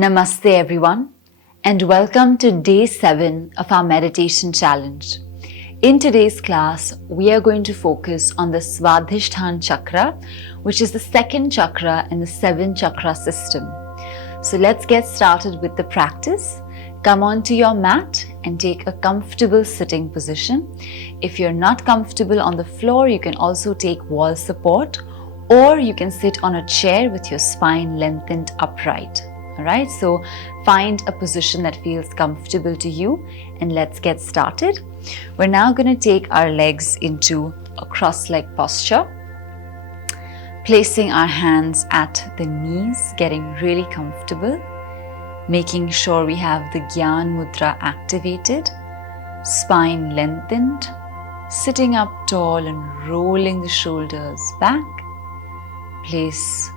Namaste everyone, and welcome to day 7 of our meditation challenge. In today's class, we are going to focus on the Svadhishtana chakra, which is the second chakra in the 7 chakra system. So let's get started with the practice. Come onto your mat and take a comfortable sitting position. If you're not comfortable on the floor, you can also take wall support, or you can sit on a chair with your spine lengthened upright. Alright, so find a position that feels comfortable to you and let's get started. We're now going to take our legs into a cross-leg posture, placing our hands at the knees, getting really comfortable, making sure we have the Gyan Mudra activated, spine lengthened, sitting up tall and rolling the shoulders back. Place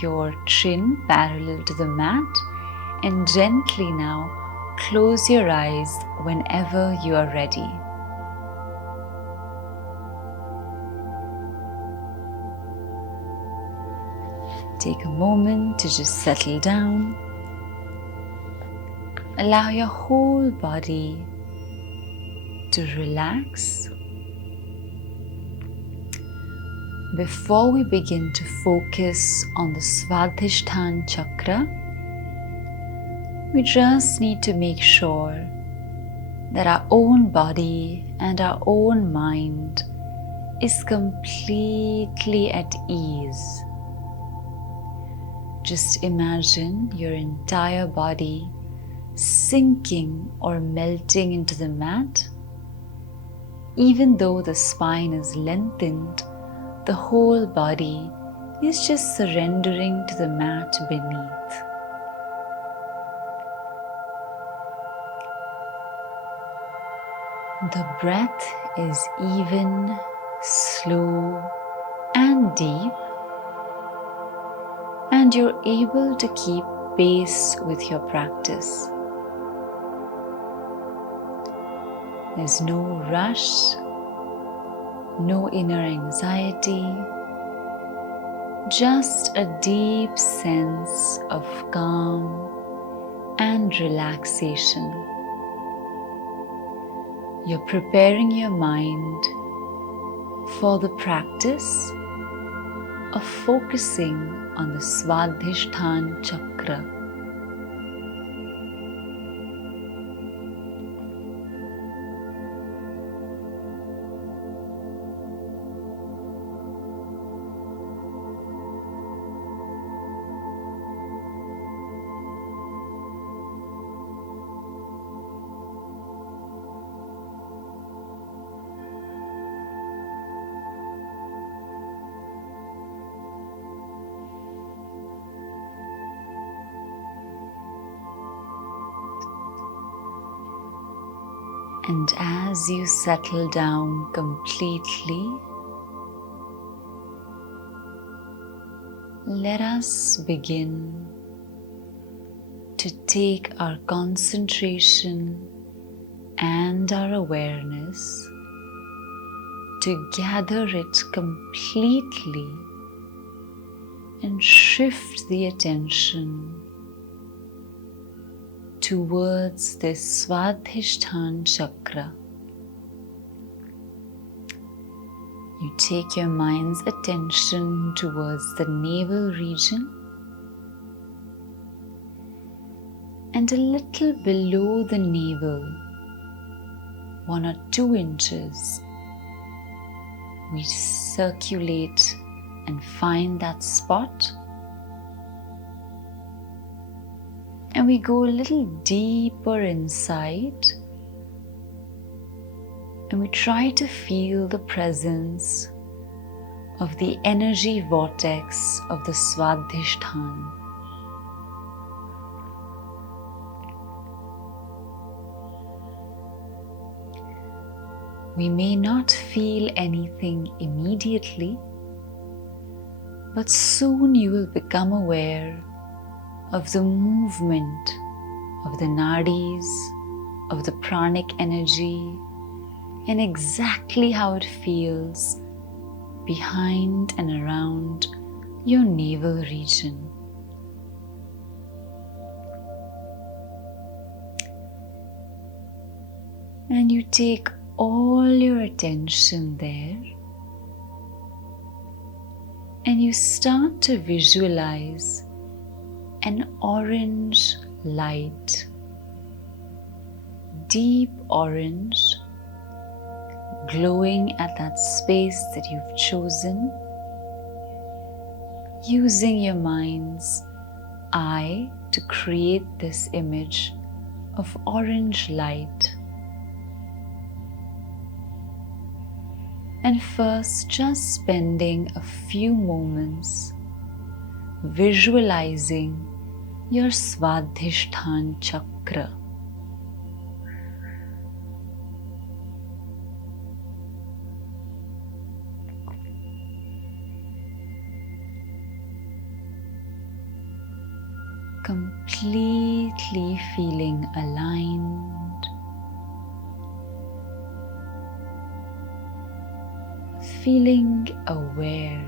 your chin parallel to the mat and gently now close your eyes whenever you are ready. Take a moment to just settle down. Allow your whole body to relax. Before we begin to focus on the Svadhishtana chakra, we just need to make sure that our own body and our own mind is completely at ease. Just imagine your entire body sinking or melting into the mat. Even though the spine is lengthened, the whole body is just surrendering to the mat beneath. The breath is even, slow and deep, and you're able to keep pace with your practice. There's no rush, no inner anxiety, just a deep sense of calm and relaxation. You're preparing your mind for the practice of focusing on the Svadhishtana chakra. And as you settle down completely, let us begin to take our concentration and our awareness to gather it completely and shift the attention towards the Svadhishtana chakra. You take your mind's attention towards the navel region, and a little below the navel, 1 or 2 inches, we circulate and find that spot. And we go a little deeper inside and we try to feel the presence of the energy vortex of the Svadhisthana. We may not feel anything immediately, but soon you will become aware of the movement of the nadis, of the pranic energy, and exactly how it feels behind and around your navel region. And you take all your attention there and you start to visualize an orange light, deep orange, glowing at that space that you've chosen, using your mind's eye to create this image of orange light. And first, just spending a few moments visualizing your Svadhishtana chakra. Completely feeling aligned, feeling aware.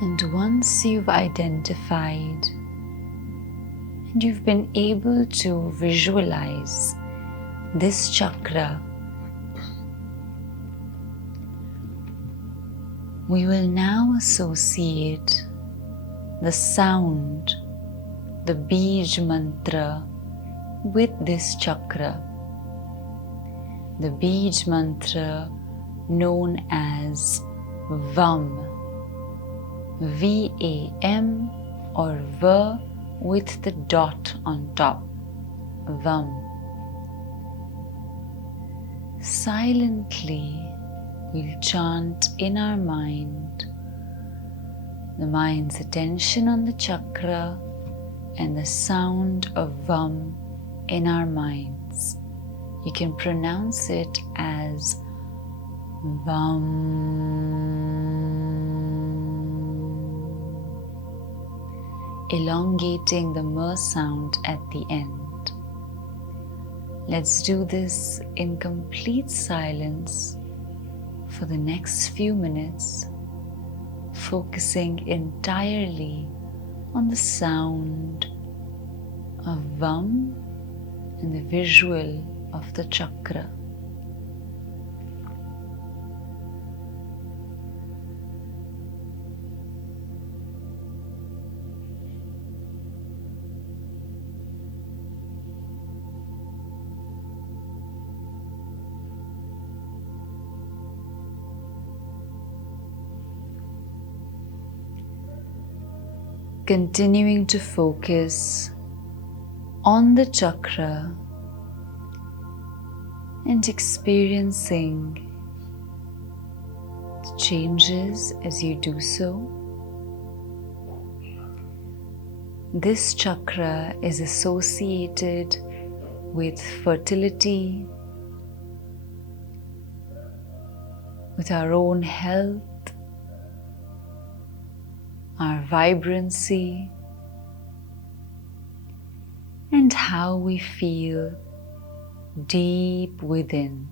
And once you've identified and you've been able to visualize this chakra, we will now associate the sound, the Bij mantra, with this chakra. The Bij mantra known as VAM. V-A-M or V with the dot on top. VAM. Silently, we'll chant in our mind, the mind's attention on the chakra and the sound of VAM in our minds. You can pronounce it as VAM. Elongating the m sound at the end. Let's do this in complete silence for the next few minutes, focusing entirely on the sound of VAM and the visual of the chakra. Continuing to focus on the chakra and experiencing the changes as you do so. This chakra is associated with fertility, with our own health, our vibrancy, and how we feel deep within.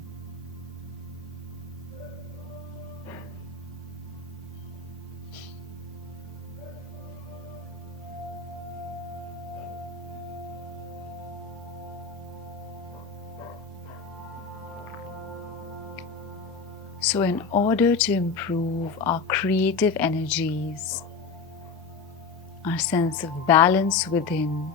So in order to improve our creative energies, our sense of balance within,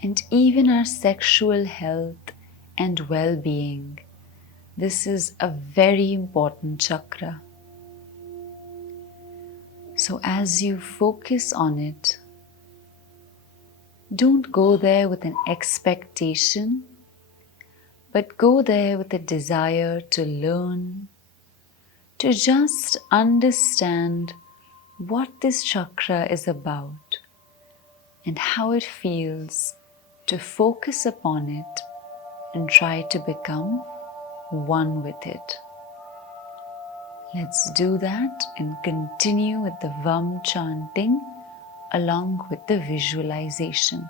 and even our sexual health and well-being, this is a very important chakra. So as you focus on it, don't go there with an expectation, but go there with a desire to learn, to just understand what this chakra is about and how it feels to focus upon it and try to become one with it. Let's do that and continue with the Vam chanting along with the visualization.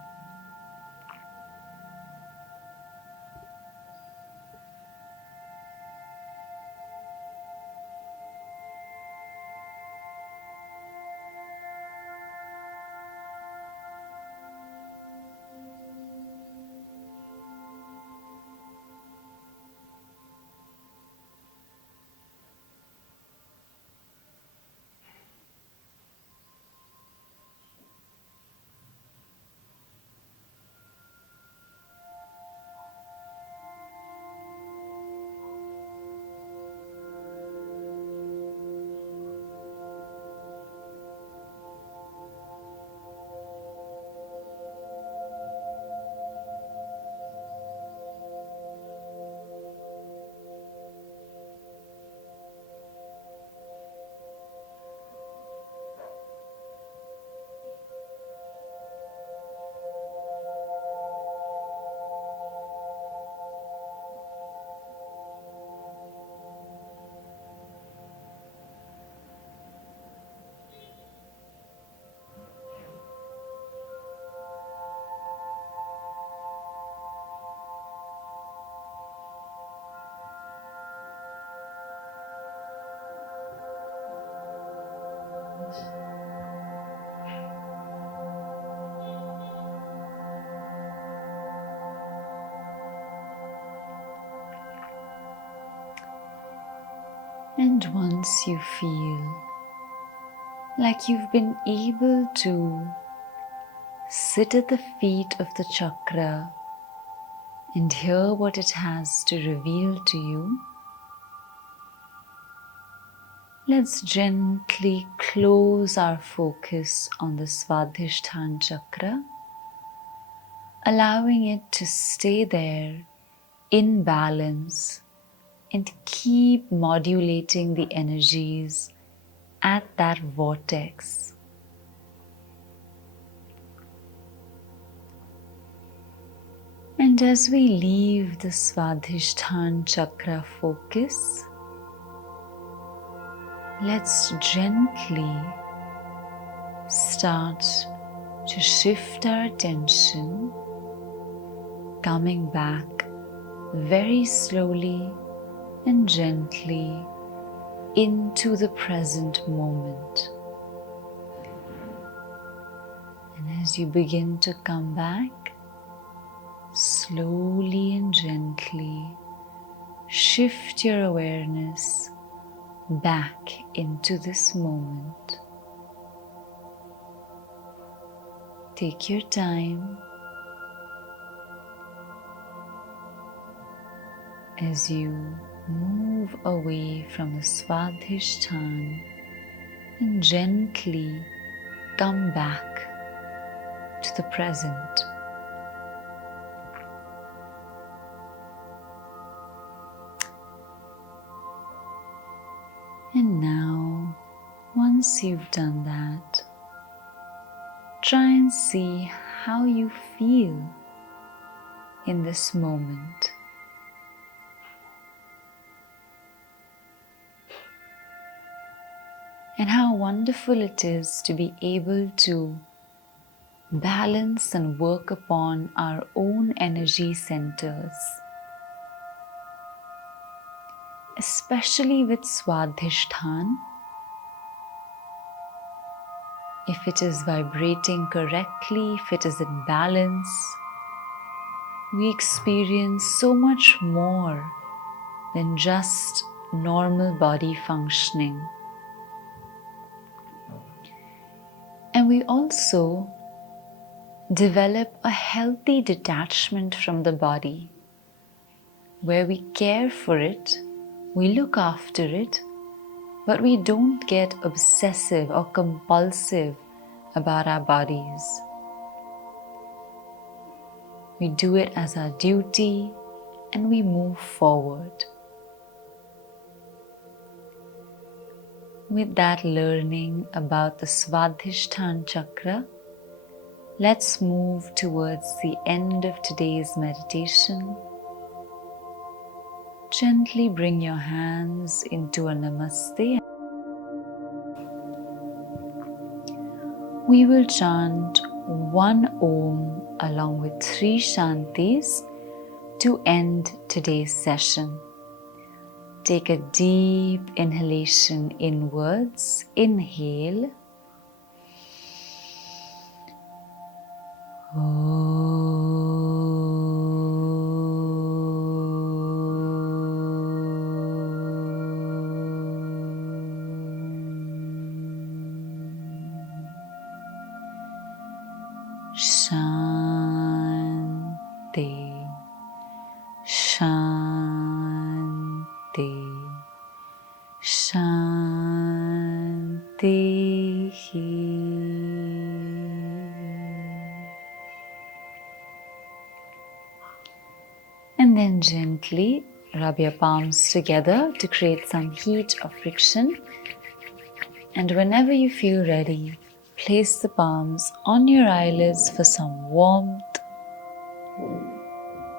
And once you feel like you've been able to sit at the feet of the chakra and hear what it has to reveal to you, let's gently close our focus on the Svadhisthana chakra, allowing it to stay there in balance and keep modulating the energies at that vortex. And as we leave the Svadhisthana chakra focus, let's gently start to shift our attention, coming back very slowly and gently into the present moment. And as you begin to come back, slowly and gently shift your awareness back into this moment. Take your time as you move away from the Svadhisthana and gently come back to the present. And now, once you've done that, try and see how you feel in this moment. And how wonderful it is to be able to balance and work upon our own energy centers, especially with Svadhisthana. If it is vibrating correctly, if it is in balance, we experience so much more than just normal body functioning. And we also develop a healthy detachment from the body, where we care for it, we look after it, but we don't get obsessive or compulsive about our bodies. We do it as our duty and we move forward. With that learning about the Svadhisthana chakra, let's move towards the end of today's meditation. Gently bring your hands into a namaste. We will chant one Om along with 3 Shantis to end today's session. Take a deep inhalation inwards. Inhale. Shanti, Shanti, Shanti. And then gently rub your palms together to create some heat or friction. And whenever you feel ready, place the palms on your eyelids for some warmth.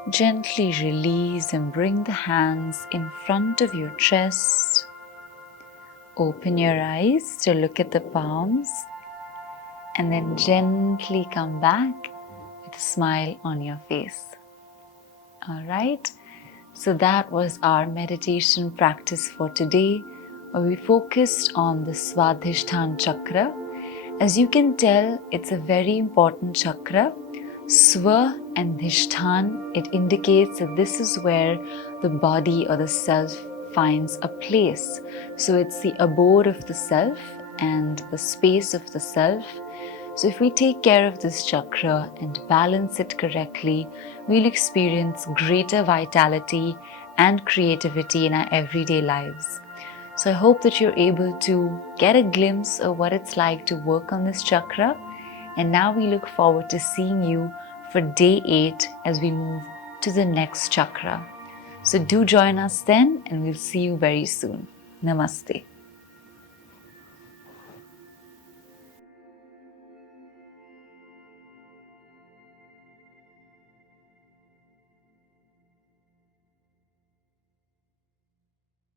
Gently release and bring the hands in front of your chest. Open your eyes to look at the palms and then gently come back with a smile on your face. Alright, so that was our meditation practice for today, where we focused on the Svadhishtana chakra. As you can tell, it's a very important chakra. Swa and Dhishthan, it indicates that this is where the body or the self finds a place. So it's the abode of the self and the space of the self. So if we take care of this chakra and balance it correctly, we'll experience greater vitality and creativity in our everyday lives. So I hope that you're able to get a glimpse of what it's like to work on this chakra. And now we look forward to seeing you for day 8 as we move to the next chakra. So do join us then, and we'll see you very soon. Namaste.